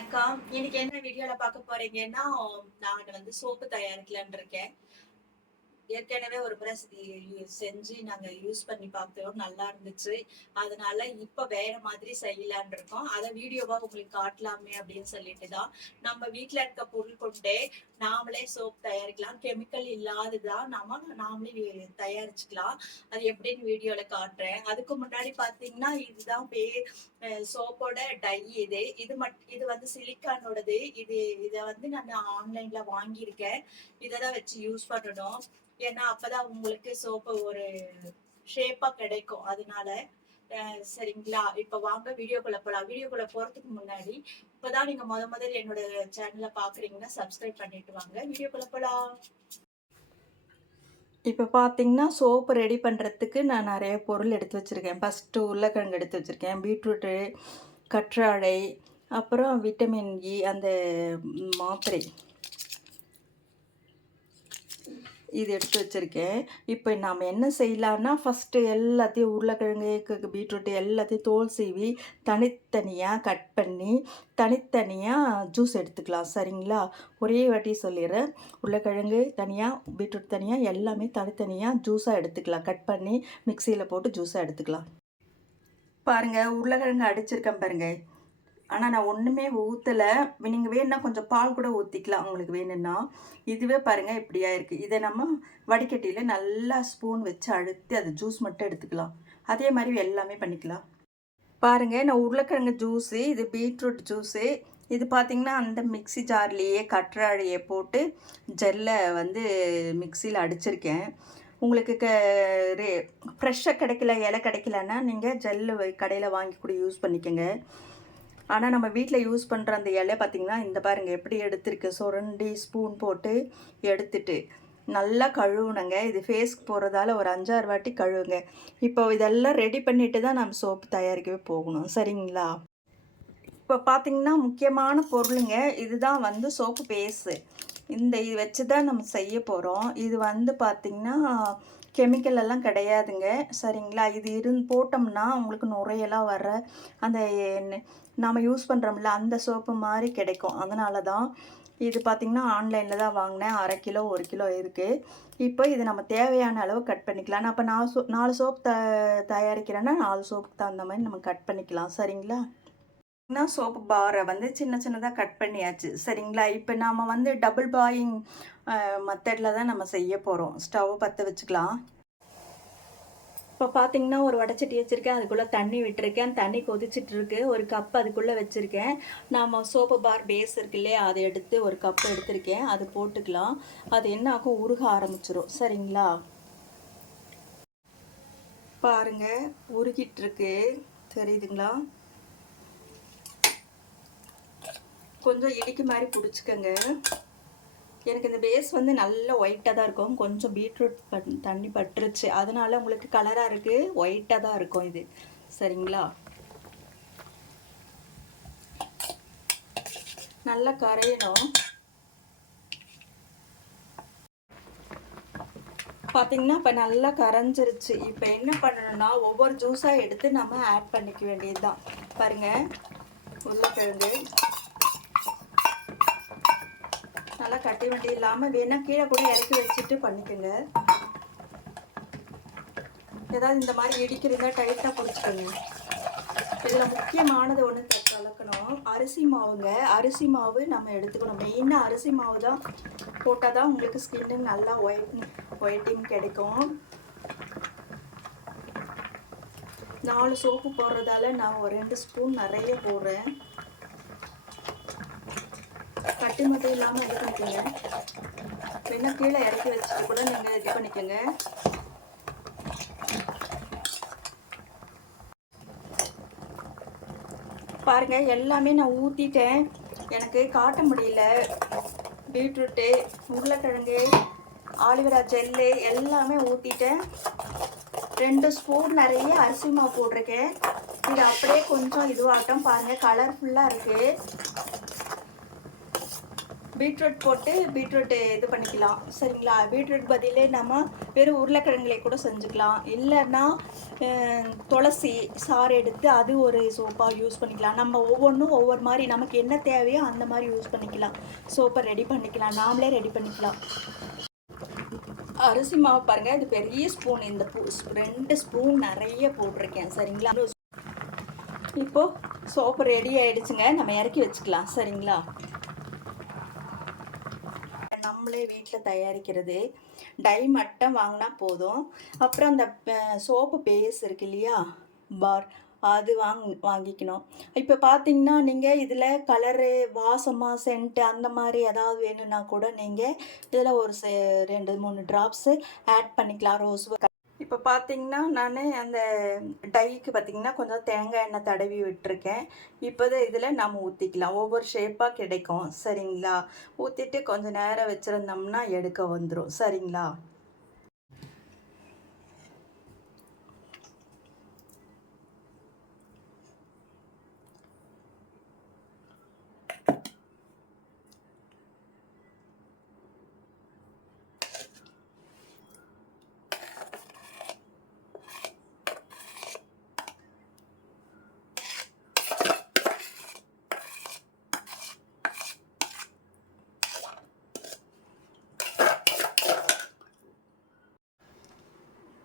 வணக்கம். இன்னைக்கு என்ன வீடியோல பார்க்க போறீங்கன்னா, நான் சோப்பு தயாரிக்கலான்னு இருக்கேன். ஏற்கனவே ஒரு முறை செஞ்சு நாங்க யூஸ் பண்ணி பார்த்தோம். நல்லா இருந்துச்சு. அதனால இப்ப வேற மாதிரி செய்யலான்னு இருக்கோம். அத வீடியோவா உங்களுக்கு காட்டலாமே அப்படின்னு சொல்லிட்டு தான், நம்ம வீட்ல இருக்க பொருள் கொண்டே நாமளே சோப் தயாரிக்கலாம். கெமிக்கல் இல்லாததா நாமளே தயாரிச்சுக்கலாம். அது எப்படின்னு வீடியோல காட்டுறேன். அதுக்கு முன்னாடி பார்த்தீங்கன்னா, இதுதான் சோப்போட டை இது. இது சிலிக்கானோடது. இத நான் ஆன்லைன்ல வாங்கியிருக்கேன். இத தான் வச்சு யூஸ் பண்ணணும். ஏன்னா அப்பதான் உங்களுக்கு சோப்பு ஒரு ஷேப்பா கிடைக்கும். அதனால சரிங்களா? இப்ப வாங்க வீடியோக்குள்ள போலாம். வீடியோக்குள்ள போறதுக்கு முன்னாடி இப்பதான் நீங்க முதல்ல என்னோட சேனலை பாக்குறீங்கன்னா சப்ஸ்கிரைப் பண்ணிட்டு வாங்க. வீடியோக்குள்ள போலாம். இப்போ பார்த்தீங்கன்னா சோப்பு ரெடி பண்ணுறதுக்கு நான் நிறைய பொருள் எடுத்து வச்சுருக்கேன். ஃபஸ்ட்டு உருளைக்கிழங்கு எடுத்து வச்சுருக்கேன், பீட்ரூட்டு, கற்றாழை, அப்புறம் விட்டமின் இ அந்த மாத்திரை இது எடுத்து வச்சுருக்கேன். இப்போ நாம் என்ன செய்யலான்னா, ஃபஸ்ட்டு எல்லாத்தையும் உருளைக்கிழங்கு, பீட்ரூட்டு எல்லாத்தையும் தோல் சீவி தனித்தனியாக கட் பண்ணி தனித்தனியாக ஜூஸ் எடுத்துக்கலாம். சரிங்களா? ஒரே வாட்டி சொல்லிடுறேன். உருளைக்கிழங்கு தனியாக, பீட்ரூட் தனியாக, எல்லாமே தனித்தனியாக ஜூஸாக எடுத்துக்கலாம். கட் பண்ணி மிக்சியில் போட்டு ஜூஸாக எடுத்துக்கலாம். பாருங்கள், உருளைக்கிழங்கு அடிச்சிருக்கேன் பாருங்கள். ஆனால் நான் ஒன்றுமே ஊற்றலை. நீங்கள் வேணுன்னா கொஞ்சம் பால் கூட ஊற்றிக்கலாம் உங்களுக்கு வேணும்னா. இதுவே பாருங்கள் இப்படியா இருக்குது. இதை நம்ம வடிகட்டியில் நல்லா ஸ்பூன் வச்சு அழுத்தி அது ஜூஸ் மட்டும் எடுத்துக்கலாம். அதே மாதிரி எல்லாமே பண்ணிக்கலாம். பாருங்கள், நான் உருளைக்கிழங்கு ஜூஸு, இது பீட்ரூட் ஜூஸு, இது பார்த்திங்கன்னா அந்த மிக்சி ஜார்லேயே கற்றாழையை போட்டு ஜெல்லை மிக்சியில் அடிச்சிருக்கேன். உங்களுக்கு ஃப்ரெஷ்ஷாக கிடைக்கல, இலை கிடைக்கலன்னா நீங்கள் ஜெல்லு கடையில் வாங்கி கூட யூஸ் பண்ணிக்கோங்க. ஆனால் நம்ம வீட்டில் யூஸ் பண்ணுற அந்த இலை பார்த்திங்கன்னா இந்த பாருங்கள் எப்படி எடுத்துருக்கு. சுரண்டி ஸ்பூன் போட்டு எடுத்துட்டு நல்லா கழுவுணுங்க. இது ஃபேஸ்க்கு போகிறதால ஒரு 5-6 வாட்டி கழுவுங்க. இப்போ இதெல்லாம் ரெடி பண்ணிவிட்டு தான் நம்ம சோப்பு தயாரிக்கவே போகணும். சரிங்களா? இப்போ பார்த்திங்கன்னா முக்கியமான பொருளுங்க இதுதான் சோப்பு பேஸு. இது வச்சு தான் நம்ம செய்ய போகிறோம். இது பார்த்திங்கன்னா கெமிக்கல் எல்லாம் கிடையாதுங்க. சரிங்களா? இது போட்டோம்னா உங்களுக்கு நுரையெல்லாம் வர அந்த நாம் யூஸ் பண்ணுறோம்ல அந்த சோப்பு மாதிரி கிடைக்கும். அதனால தான் இது பார்த்திங்கன்னா ஆன்லைனில் தான் வாங்கினேன். 1/2 கிலோ 1 கிலோ இருக்குது. இப்போ இது நம்ம தேவையான அளவு கட் பண்ணிக்கலாம். நான் இப்போ 4 சோப்பு தயாரிக்கிறேன்னா 4 சோப்புக்கு தகுந்த மாதிரி நம்ம கட் பண்ணிக்கலாம். சரிங்களா? சோப்பு பாரை சின்ன சின்னதாக கட் பண்ணியாச்சு. சரிங்களா? இப்போ நாம் டபுள் பாயிங் மெத்தடில் தான் நம்ம செய்ய போகிறோம். ஸ்டவ் பற்ற வச்சுக்கலாம். இப்போ பார்த்தீங்கன்னா ஒரு வடைச்சட்டி வச்சுருக்கேன். அதுக்குள்ளே தண்ணி விட்டுருக்கேன். தண்ணி கொதிச்சிட்ருக்கு. ஒரு கப் அதுக்குள்ளே வச்சுருக்கேன். நாம் சோப்பு பார் பேஸ் இருக்கு இல்லையா, அதை எடுத்து ஒரு கப் எடுத்திருக்கேன். அது போட்டுக்கலாம். அது என்ன ஆகும், உருக ஆரம்பிச்சிடும். சரிங்களா? பாருங்கள், உருகிட்டுருக்கு. தெரியுதுங்களா? கொஞ்சம் இடிக்கு மாதிரி பிடிச்சிக்கங்க. எனக்கு இந்த பேஸ் நல்ல ஒயிட்டாக தான் இருக்கும். கொஞ்சம் பீட்ரூட் தண்ணி பட்டுருச்சு, அதனால உங்களுக்கு கலராக இருக்குது, ஒயிட்டாக தான் இருக்கும் இது. சரிங்களா? நல்லா கரையணும். பார்த்தீங்கன்னா இப்போ நல்லா கரைஞ்சிருச்சு. இப்போ என்ன பண்ணணும்னா ஒவ்வொரு ஜூஸாக எடுத்து நம்ம ஆட் பண்ணிக்க வேண்டியது தான். பாருங்கள், உருளைக்கிழங்கு நல்லா கட்டி வண்டி இல்லாமல் வேணால் கீழே கூட இறக்கி வச்சுட்டு பண்ணிக்கோங்க. ஏதாவது இந்த மாதிரி இடிக்கிறதா டைட்டாக பிடிச்சிக்கோங்க. இதில் முக்கியமானது ஒன்று கலக்கணும், அரிசி மாவுங்க. அரிசி மாவு நம்ம எடுத்துக்கணும். மெயினாக அரிசி மாவு தான் போட்டால் தான் உங்களுக்கு ஸ்கின்னு நல்லா ஒயிட்டிங் கிடைக்கும். 4 சோப்பு போடுறதால நான் ஒரு 2 ஸ்பூன் நிறைய போடுறேன். கட்டி மட்டும் இல்லாமல் இது பண்ணிக்கோங்க. வேணால் கீழே இறக்கி வச்சுட்டு கூட நீங்கள் இது பண்ணிக்கோங்க. பாருங்கள், எல்லாமே நான் ஊற்றிட்டேன். எனக்கு காட்ட முடியல. பீட்ரூட்டு, உருளைக்கிழங்கு, ஆலிவேரா ஜெல்லு எல்லாமே ஊற்றிட்டேன். 2 ஸ்பூன் நிறைய அரிசி மாவு போட்டிருக்கேன். இது அப்படியே கொஞ்சம் இதுவாகட்டும். பாருங்கள், கலர்ஃபுல்லாக இருக்குது. பீட்ரூட் போட்டு பீட்ரூட்டு இது பண்ணிக்கலாம் சரிங்களா. பீட்ரூட் பதிலே நம்ம வெறும் உருளைக்கிழங்குலே கூட செஞ்சுக்கலாம். இல்லைன்னா துளசி சாறு எடுத்து அது ஒரு சோப்பாக யூஸ் பண்ணிக்கலாம். நம்ம ஒவ்வொன்றும் ஒவ்வொரு மாதிரி நமக்கு என்ன தேவையோ அந்த மாதிரி யூஸ் பண்ணிக்கலாம். சோப்பை ரெடி பண்ணிக்கலாம், நாமளே ரெடி பண்ணிக்கலாம். அரிசி மாவு பாருங்கள், இது பெரிய ஸ்பூன், இந்த 2 ஸ்பூன் நிறைய போட்டிருக்கேன் சரிங்களா. இப்போது சோப்பு ரெடி ஆகிடுச்சுங்க, நம்ம இறக்கி வச்சுக்கலாம் சரிங்களா. நம்மளே வீட்டில் தயாரிக்கிறது, டை மட்டும் வாங்கினா போதும். அப்புறம் அந்த சோப்பு பேஸ் இருக்கு இல்லையா, பார், அது வாங்கிக்கணும். இப்போ பார்த்தீங்கன்னா நீங்கள் இதில் கலரு, வாசமாக, சென்ட்டு அந்த மாதிரி ஏதாவது வேணும்னா கூட நீங்கள் இதில் ஒரு 2-3 ட்ராப்ஸு ஆட் பண்ணிக்கலாம். ரோஸ் இப்போ பார்த்தீங்கன்னா நான் அந்த டைக்கு பார்த்தீங்கன்னா கொஞ்சம் தேங்காய் எண்ணெய் தடவி விட்டுருக்கேன். இப்போதான் இதில் நம்ம ஊற்றிக்கலாம். ஒவ்வொரு ஷேப்பாக கிடைக்கும் சரிங்களா. ஊற்றிட்டு கொஞ்சம் நேரம் வச்சுருந்தோம்னா எடுக்க வந்துடும் சரிங்களா.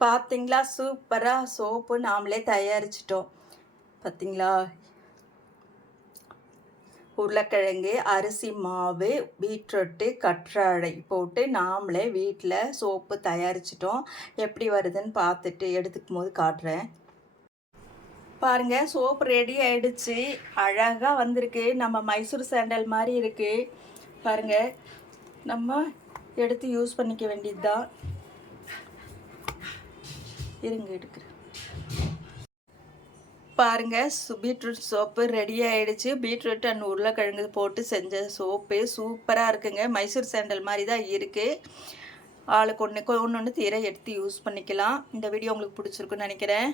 பார்த்தீங்களா, சூப்பராக சோப்பு நாமளே தயாரிச்சிட்டோம். பார்த்தீங்களா, உருளைக்கிழங்கு, அரிசி மாவு, பீட்ரூட்டு, கற்றாழை போட்டு நாமளே வீட்டில் சோப்பு தயாரிச்சிட்டோம். எப்படி வருதுன்னு பார்த்துட்டு எடுத்துக்கும் போது காட்டுறேன். பாருங்கள், சோப்பு ரெடி ஆகிடுச்சு, அழகாக வந்திருக்கு. நம்ம மைசூர் சாண்டல் மாதிரி இருக்குது பாருங்கள். நம்ம எடுத்து யூஸ் பண்ணிக்க வேண்டியது தான். இருங்க எடுக்கிறேன். பாருங்கள், பீட்ரூட் சோப்பு ரெடி ஆகிடுச்சு. பீட்ரூட் அண்ட் உருளைக்கிழங்கு போட்டு செஞ்ச சோப்பு சூப்பராக இருக்குங்க. மைசூர் சாண்டல் மாதிரி தான் இருக்குது. ஆளுக்கு ஒன்று தீர எடுத்து யூஸ் பண்ணிக்கலாம். இந்த வீடியோ உங்களுக்கு பிடிச்சிருக்குன்னு நினைக்கிறேன்.